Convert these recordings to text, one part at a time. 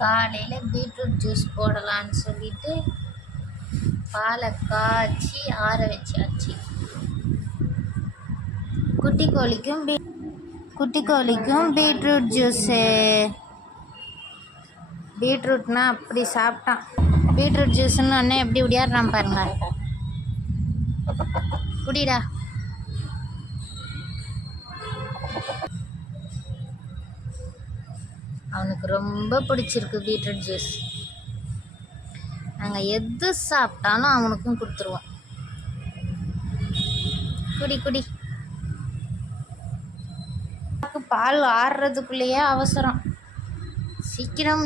காலையில் beetroot juice போடலான்னு சொல்லிட்டு பாலை காய்ச்சி ஆற வச்சாச்சு. குட்டி கோழிக்கும் பீட்ரூட் ஜூஸு. பீட்ரூட்னா அப்படி சாப்பிட்டான். பீட்ரூட் ஜூஸ்ன்னு ஒன்னே எப்படி உடையாடுறான் பாருங்க. குடிடா. அவனுக்கு ரொம்ப பிடிச்சிருக்கு பீட்ரூட் ஜூஸ். நாங்கள் எது சாப்பிட்டாலும் அவனுக்கும் கொடுத்துருவோம். குடி. பால் ஆடுறதுக்குள்ளேயே அவசரம். சீக்கிரம்.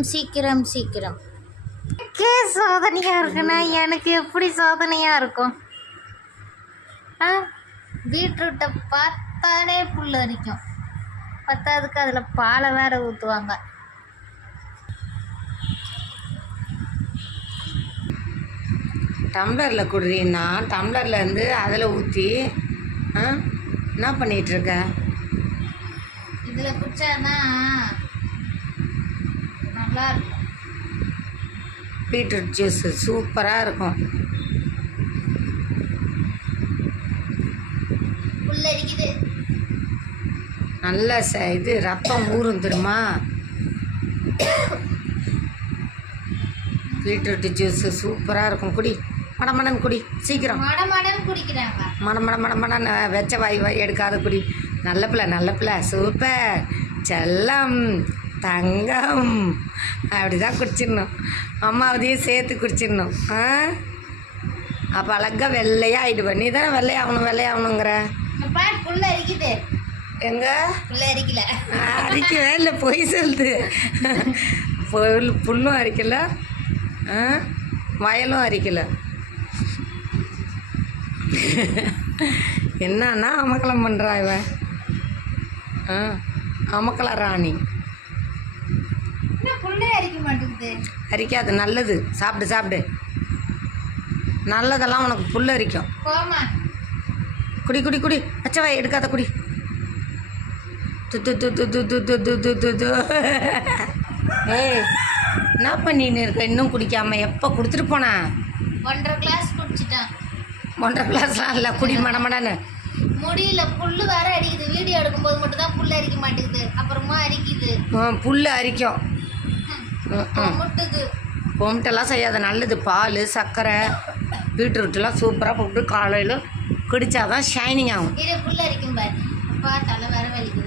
சோதனையாக இருக்குன்னா எனக்கு எப்படி சோதனையாக இருக்கும்? பீட்ரூட்டை பார்த்தாலே புல் அரிக்கும். பத்தாவதுக்கு அதில் பாலை வேற ஊற்றுவாங்க. டம்ளரில் குடுறீன்னா டம்ளரில் இருந்து அதில் ஊற்றி என்ன பண்ணிகிட்ருக்க? இதில் குடிச்சாதான் நல்லா இருக்கும். பீட்ரூட் ஜூஸு சூப்பராக இருக்கும். புல்லரிக்குது. நல்ல இது ரத்தம் ஊறும் தெரியுமா? பீட்ரூட் ஜூஸு சூப்பராக இருக்கும். குடி, மடமடன் குடி, சீக்கிரம். மடமடன் குடிக்கிறாங்க. மடமடன் வெச்ச வாய் எடுக்காத குடி. நல்ல பிள்ளை சூப்பர் செல்லம் தங்கம். அப்படி தான் குடிச்சிடணும். அம்மாவதையும் சேர்த்து குடிச்சிடணும். அப்போ அழகாக வெள்ளையாக ஆகிடுவேன். நீ தானே வெள்ளையாகணுங்கிற. புல்ல அரிக்குது. எங்க அரிக்கல? அரிக்கவே இல்லை, பொய் சொல்லுது. புல்லும் அரிக்கலை, வயலும் அரிக்கலை. என்னன்னா அமக்கலம் பண்ணுறா இவன். அமக்கல ராணி. அரிக்க மாட்டேங்குது. அரிக்காது, நல்லது. சாப்பிடு. நல்லதெல்லாம் உனக்கு புல் அரிக்கும். குடி. அச்சவாய் எடுக்காத குடி. ஏய், என்ன பண்ணின்னு இருக்க? இன்னும் குடிக்காம எப்போ கொடுத்துட்டு போனா? 1.5 கிளாஸ் குடிச்சிட்டேன். 1.5 கிளாஸ்லாம் இல்லை, குடி மடமடன்னு. முடியல, புல்லு வேற அரிக்குது. வீடியோ எடுக்கும்போது மட்டும் தான் புல்லு அரிக்க மாட்டேங்குது, அப்புறமா அரிக்குது. புல்லு அரிக்கும். முட்டுக்கு பொம்ட்டெல்லாம் செய்யாத, நல்லது. பால், சர்க்கரை, பீட்ரூட்டெல்லாம் சூப்பராக போட்டு காலையில் குடித்தாதான் ஷைனிங் ஆகும். புல்லு அரிக்கும் பாரு. அப்பா தலை வேற வலிக்குது.